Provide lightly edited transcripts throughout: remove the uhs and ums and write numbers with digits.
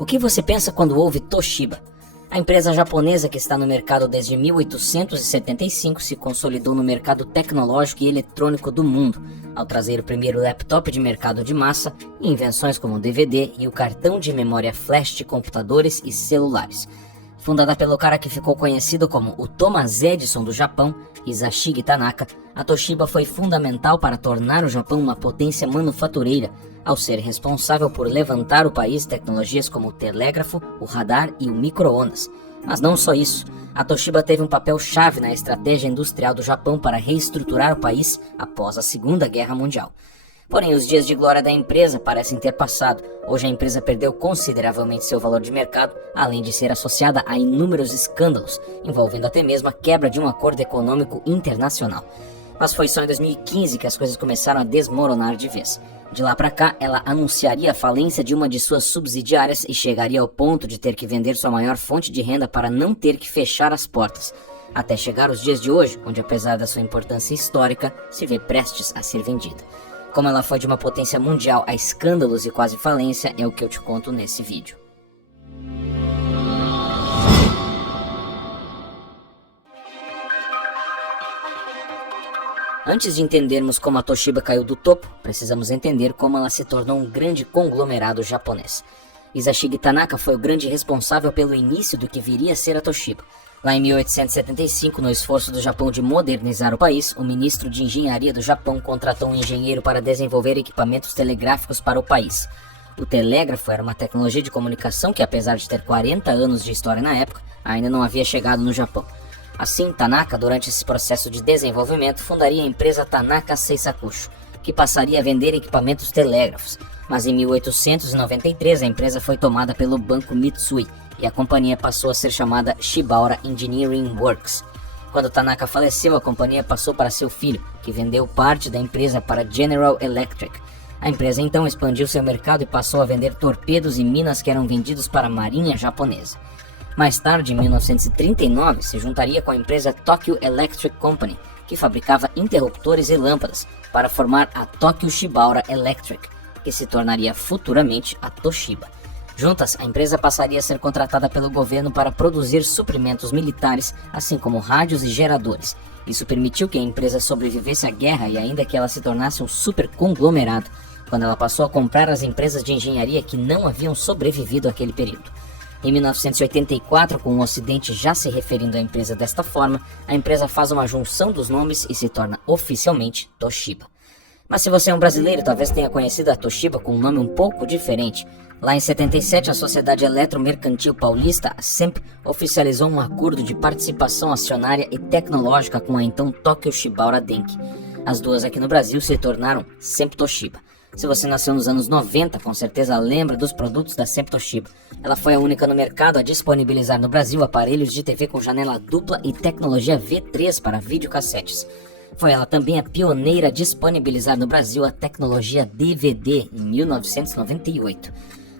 O que você pensa quando ouve Toshiba? A empresa japonesa que está no mercado desde 1875 se consolidou no mercado tecnológico e eletrônico do mundo, ao trazer o primeiro laptop de mercado de massa e invenções como o DVD e o cartão de memória flash de computadores e celulares. Fundada pelo cara que ficou conhecido como o Thomas Edison do Japão, Hisashige Tanaka, a Toshiba foi fundamental para tornar o Japão uma potência manufatureira, ao ser responsável por levantar o país tecnologias como o telégrafo, o radar e o micro-ondas. Mas não só isso, a Toshiba teve um papel chave na estratégia industrial do Japão para reestruturar o país após a Segunda Guerra Mundial. Porém, os dias de glória da empresa parecem ter passado. Hoje a empresa perdeu consideravelmente seu valor de mercado, além de ser associada a inúmeros escândalos, envolvendo até mesmo a quebra de um acordo econômico internacional. Mas foi só em 2015 que as coisas começaram a desmoronar de vez. De lá para cá, ela anunciaria a falência de uma de suas subsidiárias e chegaria ao ponto de ter que vender sua maior fonte de renda para não ter que fechar as portas. Até chegar os dias de hoje, onde apesar da sua importância histórica, se vê prestes a ser vendida. Como ela foi de uma potência mundial a escândalos e quase falência, é o que eu te conto nesse vídeo. Antes de entendermos como a Toshiba caiu do topo, precisamos entender como ela se tornou um grande conglomerado japonês. Hisashige Tanaka foi o grande responsável pelo início do que viria a ser a Toshiba. Lá em 1875, no esforço do Japão de modernizar o país, o ministro de Engenharia do Japão contratou um engenheiro para desenvolver equipamentos telegráficos para o país. O telégrafo era uma tecnologia de comunicação que, apesar de ter 40 anos de história na época, ainda não havia chegado no Japão. Assim, Tanaka, durante esse processo de desenvolvimento, fundaria a empresa Tanaka Seisakusho, que passaria a vender equipamentos telégrafos. Mas em 1893 a empresa foi tomada pelo banco Mitsui e a companhia passou a ser chamada Shibaura Engineering Works. Quando Tanaka faleceu, a companhia passou para seu filho, que vendeu parte da empresa para General Electric. A empresa então expandiu seu mercado e passou a vender torpedos e minas que eram vendidos para a marinha japonesa. Mais tarde, em 1939, se juntaria com a empresa Tokyo Electric Company, que fabricava interruptores e lâmpadas, para formar a Tokyo Shibaura Electric, que se tornaria futuramente a Toshiba. Juntas, a empresa passaria a ser contratada pelo governo para produzir suprimentos militares, assim como rádios e geradores. Isso permitiu que a empresa sobrevivesse à guerra e ainda que ela se tornasse um super conglomerado, quando ela passou a comprar as empresas de engenharia que não haviam sobrevivido àquele período. Em 1984, com o Ocidente já se referindo à empresa desta forma, a empresa faz uma junção dos nomes e se torna oficialmente Toshiba. Mas se você é um brasileiro, talvez tenha conhecido a Toshiba com um nome um pouco diferente. Lá em 77, a Sociedade Eletromercantil Paulista, a SEMP, oficializou um acordo de participação acionária e tecnológica com a então Tokyo Shibaura Denki. As duas aqui no Brasil se tornaram SEMP Toshiba. Se você nasceu nos anos 90, com certeza lembra dos produtos da SEMP Toshiba. Ela foi a única no mercado a disponibilizar no Brasil aparelhos de TV com janela dupla e tecnologia V3 para videocassetes. Foi ela também a pioneira a disponibilizar no Brasil a tecnologia DVD em 1998.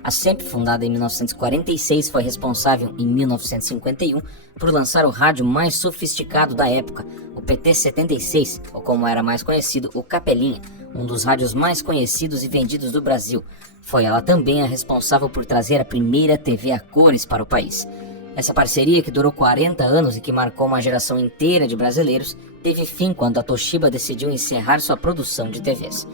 A SEMP, fundada em 1946, foi responsável em 1951 por lançar o rádio mais sofisticado da época, o PT-76, ou como era mais conhecido, o Capelinha, um dos rádios mais conhecidos e vendidos do Brasil. Foi ela também a responsável por trazer a primeira TV a cores para o país. Essa parceria, que durou 40 anos e que marcou uma geração inteira de brasileiros, teve fim quando a Toshiba decidiu encerrar sua produção de TVs.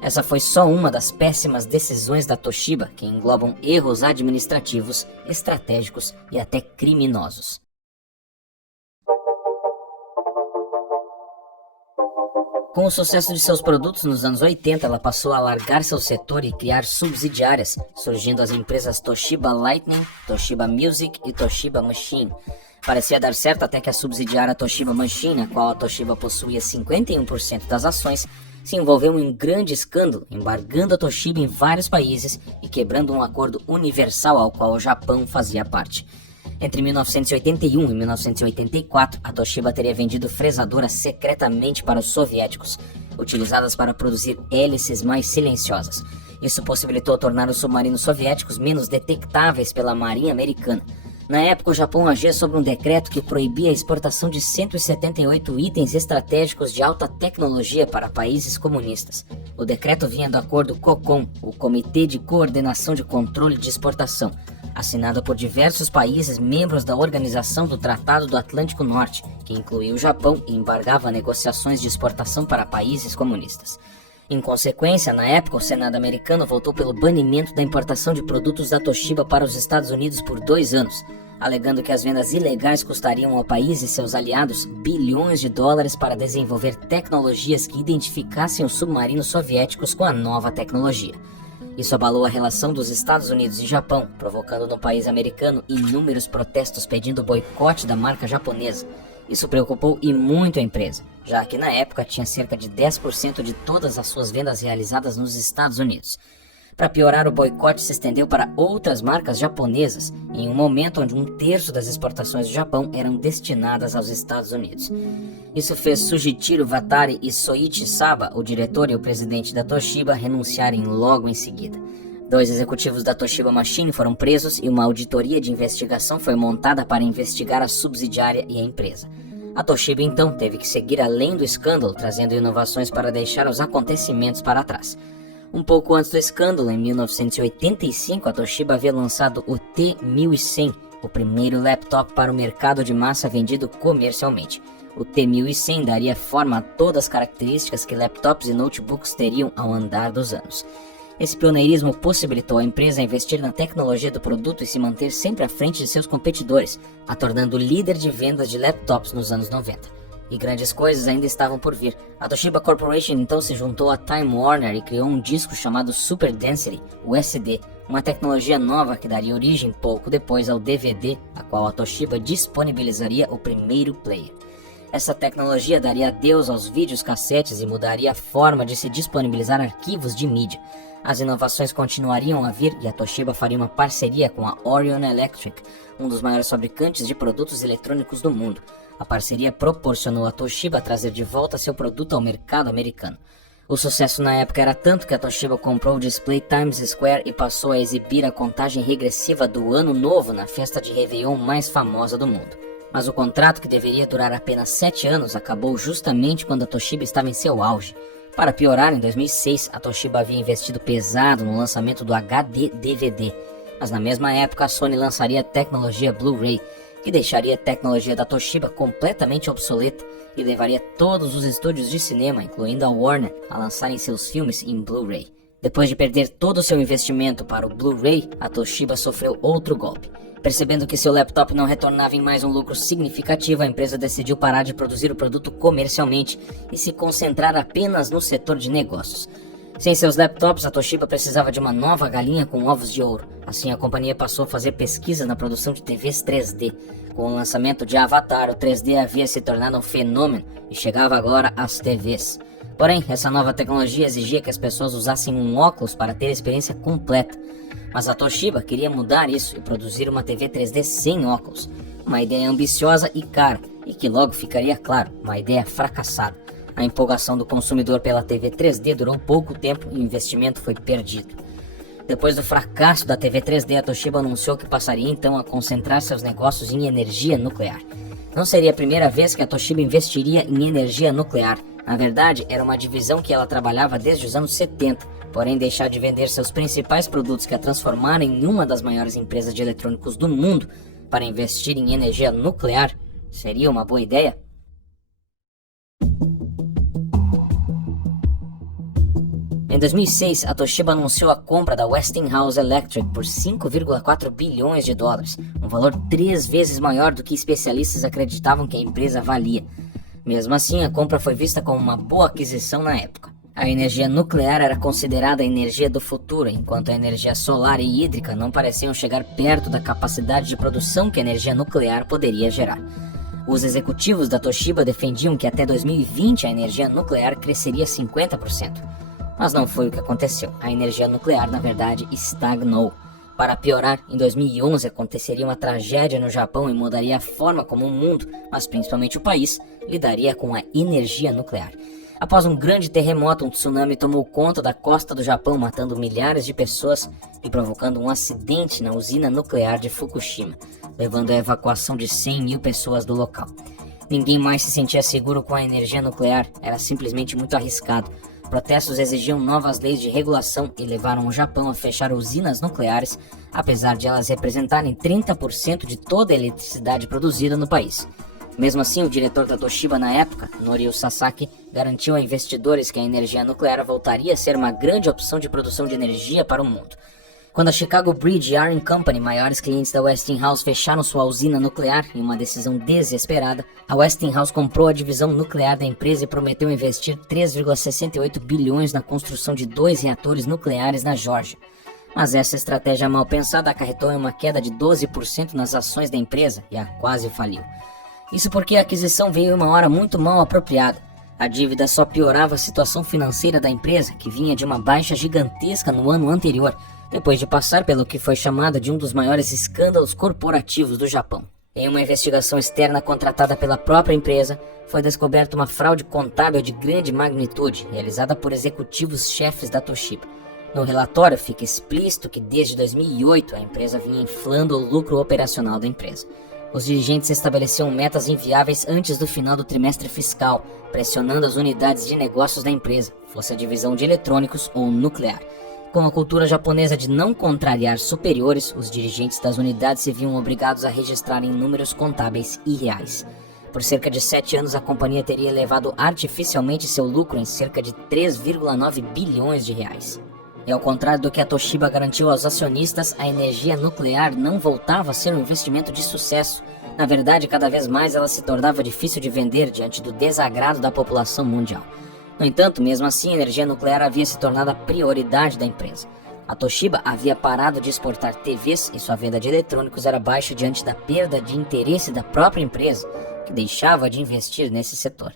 Essa foi só uma das péssimas decisões da Toshiba, que englobam erros administrativos, estratégicos e até criminosos. Com o sucesso de seus produtos nos anos 80, ela passou a alargar seu setor e criar subsidiárias, surgindo as empresas Toshiba Lightning, Toshiba Music e Toshiba Machine. Parecia dar certo até que a subsidiária Toshiba Machine, a qual a Toshiba possuía 51% das ações, se envolveu em um grande escândalo, embargando a Toshiba em vários países e quebrando um acordo universal ao qual o Japão fazia parte. Entre 1981 e 1984, a Toshiba teria vendido fresadoras secretamente para os soviéticos, utilizadas para produzir hélices mais silenciosas. Isso possibilitou tornar os submarinos soviéticos menos detectáveis pela marinha americana. Na época, o Japão agia sobre um decreto que proibia a exportação de 178 itens estratégicos de alta tecnologia para países comunistas. O decreto vinha do acordo COCOM, o Comitê de Coordenação de Controle de Exportação. assinada por diversos países membros da Organização do Tratado do Atlântico Norte, que incluía o Japão e embargava negociações de exportação para países comunistas. Em consequência, na época, o Senado americano votou pelo banimento da importação de produtos da Toshiba para os Estados Unidos por 2 anos, alegando que as vendas ilegais custariam ao país e seus aliados bilhões de dólares para desenvolver tecnologias que identificassem os submarinos soviéticos com a nova tecnologia. Isso abalou a relação dos Estados Unidos e Japão, provocando no país americano inúmeros protestos pedindo o boicote da marca japonesa. Isso preocupou e muito a empresa, já que na época tinha cerca de 10% de todas as suas vendas realizadas nos Estados Unidos. Para piorar, o boicote se estendeu para outras marcas japonesas, em um momento onde 1/3 das exportações do Japão eram destinadas aos Estados Unidos. Isso fez Sujitiro Watari e Soichi Saba, o diretor e o presidente da Toshiba, renunciarem logo em seguida. 2 executivos da Toshiba Machine foram presos e uma auditoria de investigação foi montada para investigar a subsidiária e a empresa. A Toshiba então teve que seguir além do escândalo, trazendo inovações para deixar os acontecimentos para trás. Um pouco antes do escândalo, em 1985, a Toshiba havia lançado o T1100, o primeiro laptop para o mercado de massa vendido comercialmente. O T1100 daria forma a todas as características que laptops e notebooks teriam ao andar dos anos. Esse pioneirismo possibilitou à empresa investir na tecnologia do produto e se manter sempre à frente de seus competidores, a tornando líder de vendas de laptops nos anos 90. E grandes coisas ainda estavam por vir. A Toshiba Corporation então se juntou à Time Warner e criou um disco chamado Super Density, o SD, uma tecnologia nova que daria origem pouco depois ao DVD, a qual a Toshiba disponibilizaria o primeiro player. Essa tecnologia daria adeus aos vídeos cassetes e mudaria a forma de se disponibilizar arquivos de mídia. As inovações continuariam a vir e a Toshiba faria uma parceria com a Orion Electric, um dos maiores fabricantes de produtos eletrônicos do mundo. A parceria proporcionou a Toshiba trazer de volta seu produto ao mercado americano. O sucesso na época era tanto que a Toshiba comprou o display Times Square e passou a exibir a contagem regressiva do Ano Novo na festa de Réveillon mais famosa do mundo. Mas o contrato, que deveria durar apenas 7 anos, acabou justamente quando a Toshiba estava em seu auge. Para piorar, em 2006, a Toshiba havia investido pesado no lançamento do HD DVD, mas na mesma época a Sony lançaria a tecnologia Blu-ray, que deixaria a tecnologia da Toshiba completamente obsoleta e levaria todos os estúdios de cinema, incluindo a Warner, a lançarem seus filmes em Blu-ray. Depois de perder todo o seu investimento para o Blu-ray, a Toshiba sofreu outro golpe. Percebendo que seu laptop não retornava em mais um lucro significativo, a empresa decidiu parar de produzir o produto comercialmente e se concentrar apenas no setor de negócios. Sem seus laptops, a Toshiba precisava de uma nova galinha com ovos de ouro. Assim, a companhia passou a fazer pesquisa na produção de TVs 3D. Com o lançamento de Avatar, o 3D havia se tornado um fenômeno e chegava agora às TVs. Porém, essa nova tecnologia exigia que as pessoas usassem um óculos para ter a experiência completa. Mas a Toshiba queria mudar isso e produzir uma TV 3D sem óculos. Uma ideia ambiciosa e cara, e que logo ficaria claro, uma ideia fracassada. A empolgação do consumidor pela TV 3D durou pouco tempo e o investimento foi perdido. Depois do fracasso da TV 3D, a Toshiba anunciou que passaria então a concentrar seus negócios em energia nuclear. Não seria a primeira vez que a Toshiba investiria em energia nuclear. Na verdade, era uma divisão que ela trabalhava desde os anos 70, porém deixar de vender seus principais produtos que a transformaram em uma das maiores empresas de eletrônicos do mundo para investir em energia nuclear seria uma boa ideia? Em 2006, a Toshiba anunciou a compra da Westinghouse Electric por 5,4 bilhões de dólares, um valor 3 vezes maior do que especialistas acreditavam que a empresa valia. Mesmo assim, a compra foi vista como uma boa aquisição na época. A energia nuclear era considerada a energia do futuro, enquanto a energia solar e hídrica não pareciam chegar perto da capacidade de produção que a energia nuclear poderia gerar. Os executivos da Toshiba defendiam que até 2020 a energia nuclear cresceria 50%. Mas não foi o que aconteceu. A energia nuclear, na verdade, estagnou. Para piorar, em 2011 aconteceria uma tragédia no Japão e mudaria a forma como o mundo, mas principalmente o país, lidaria com a energia nuclear. Após um grande terremoto, um tsunami tomou conta da costa do Japão, matando milhares de pessoas e provocando um acidente na usina nuclear de Fukushima, levando à evacuação de 100 mil pessoas do local. Ninguém mais se sentia seguro com a energia nuclear, era simplesmente muito arriscado. Protestos exigiam novas leis de regulação e levaram o Japão a fechar usinas nucleares, apesar de elas representarem 30% de toda a eletricidade produzida no país. Mesmo assim, o diretor da Toshiba na época, Norio Sasaki, garantiu a investidores que a energia nuclear voltaria a ser uma grande opção de produção de energia para o mundo. Quando a Chicago Bridge Iron Company, maiores clientes da Westinghouse, fecharam sua usina nuclear em uma decisão desesperada, a Westinghouse comprou a divisão nuclear da empresa e prometeu investir 3,68 bilhões na construção de 2 reatores nucleares na Geórgia. Mas essa estratégia mal pensada acarretou em uma queda de 12% nas ações da empresa e a quase faliu. Isso porque a aquisição veio em uma hora muito mal apropriada. A dívida só piorava a situação financeira da empresa, que vinha de uma baixa gigantesca no ano anterior, depois de passar pelo que foi chamado de um dos maiores escândalos corporativos do Japão. Em uma investigação externa contratada pela própria empresa, foi descoberta uma fraude contábil de grande magnitude, realizada por executivos-chefes da Toshiba. No relatório fica explícito que desde 2008 a empresa vinha inflando o lucro operacional da empresa. Os dirigentes estabeleciam metas inviáveis antes do final do trimestre fiscal, pressionando as unidades de negócios da empresa, fosse a divisão de eletrônicos ou nuclear. Com a cultura japonesa de não contrariar superiores, os dirigentes das unidades se viam obrigados a registrarem números contábeis irreais. Por cerca de 7 anos, a companhia teria elevado artificialmente seu lucro em cerca de 3,9 bilhões de reais. E ao contrário do que a Toshiba garantiu aos acionistas, a energia nuclear não voltava a ser um investimento de sucesso. Na verdade, cada vez mais ela se tornava difícil de vender diante do desagrado da população mundial. No entanto, mesmo assim, a energia nuclear havia se tornado a prioridade da empresa. A Toshiba havia parado de exportar TVs e sua venda de eletrônicos era baixa diante da perda de interesse da própria empresa, que deixava de investir nesse setor.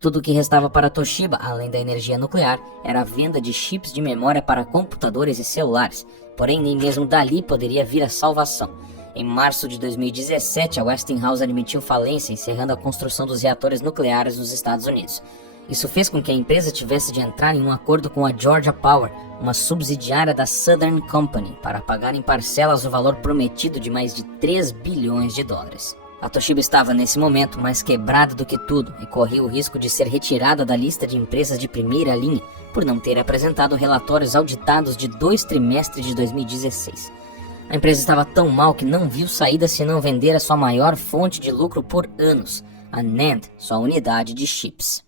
Tudo o que restava para a Toshiba, além da energia nuclear, era a venda de chips de memória para computadores e celulares, porém nem mesmo dali poderia vir a salvação. Em março de 2017, a Westinghouse admitiu falência, encerrando a construção dos reatores nucleares nos Estados Unidos. Isso fez com que a empresa tivesse de entrar em um acordo com a Georgia Power, uma subsidiária da Southern Company, para pagar em parcelas o valor prometido de mais de 3 bilhões de dólares. A Toshiba estava nesse momento mais quebrada do que tudo e corria o risco de ser retirada da lista de empresas de primeira linha por não ter apresentado relatórios auditados de 2 trimestres de 2016. A empresa estava tão mal que não viu saída se não vender a sua maior fonte de lucro por anos, a NAND, sua unidade de chips.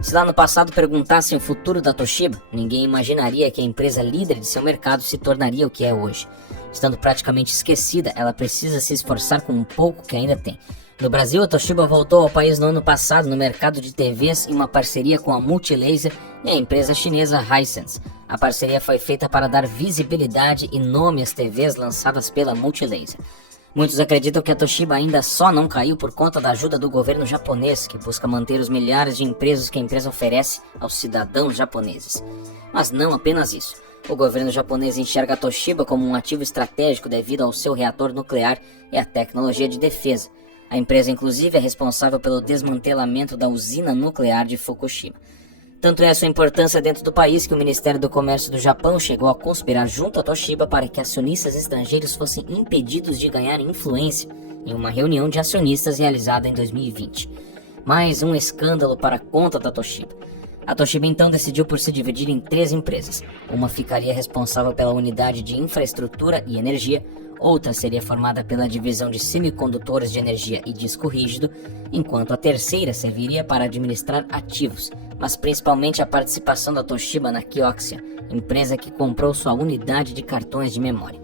Se lá no passado perguntassem o futuro da Toshiba, ninguém imaginaria que a empresa líder de seu mercado se tornaria o que é hoje. Estando praticamente esquecida, ela precisa se esforçar com um pouco que ainda tem. No Brasil, a Toshiba voltou ao país no ano passado no mercado de TVs em uma parceria com a Multilaser e a empresa chinesa Hisense. A parceria foi feita para dar visibilidade e nome às TVs lançadas pela Multilaser. Muitos acreditam que a Toshiba ainda só não caiu por conta da ajuda do governo japonês, que busca manter os milhares de empregos que a empresa oferece aos cidadãos japoneses. Mas não apenas isso. O governo japonês enxerga a Toshiba como um ativo estratégico devido ao seu reator nuclear e à tecnologia de defesa. A empresa, inclusive, é responsável pelo desmantelamento da usina nuclear de Fukushima. Tanto é a sua importância dentro do país que o Ministério do Comércio do Japão chegou a conspirar junto à Toshiba para que acionistas estrangeiros fossem impedidos de ganhar influência em uma reunião de acionistas realizada em 2020. Mais um escândalo para a conta da Toshiba. A Toshiba então decidiu por se dividir em 3 empresas. Uma ficaria responsável pela unidade de infraestrutura e energia, outra seria formada pela divisão de semicondutores de energia e disco rígido, enquanto a terceira serviria para administrar ativos, mas principalmente a participação da Toshiba na Kioxia, empresa que comprou sua unidade de cartões de memória.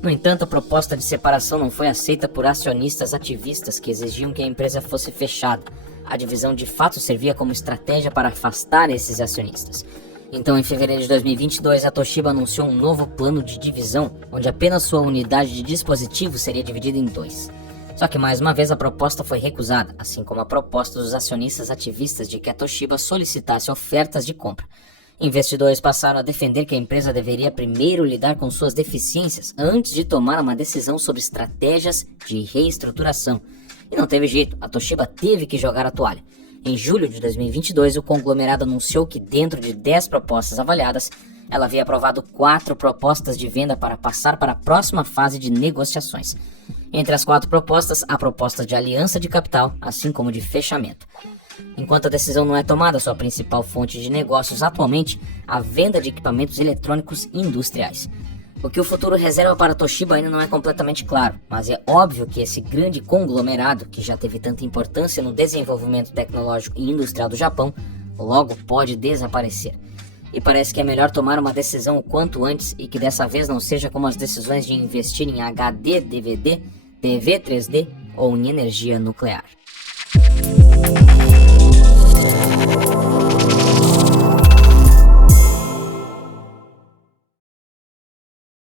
No entanto, a proposta de separação não foi aceita por acionistas ativistas que exigiam que a empresa fosse fechada. A divisão de fato servia como estratégia para afastar esses acionistas. Então, em fevereiro de 2022, a Toshiba anunciou um novo plano de divisão, onde apenas sua unidade de dispositivos seria dividida em 2. Só que mais uma vez a proposta foi recusada, assim como a proposta dos acionistas ativistas de que a Toshiba solicitasse ofertas de compra. Investidores passaram a defender que a empresa deveria primeiro lidar com suas deficiências antes de tomar uma decisão sobre estratégias de reestruturação. E não teve jeito, a Toshiba teve que jogar a toalha. Em julho de 2022, o conglomerado anunciou que dentro de 10 propostas avaliadas, ela havia aprovado 4 propostas de venda para passar para a próxima fase de negociações. Entre as 4 propostas, há proposta de aliança de capital, assim como de fechamento. Enquanto a decisão não é tomada, sua principal fonte de negócios atualmente é a venda de equipamentos eletrônicos industriais. O que o futuro reserva para a Toshiba ainda não é completamente claro, mas é óbvio que esse grande conglomerado, que já teve tanta importância no desenvolvimento tecnológico e industrial do Japão, logo pode desaparecer. E parece que é melhor tomar uma decisão o quanto antes e que dessa vez não seja como as decisões de investir em HD, DVD, TV 3D ou em energia nuclear.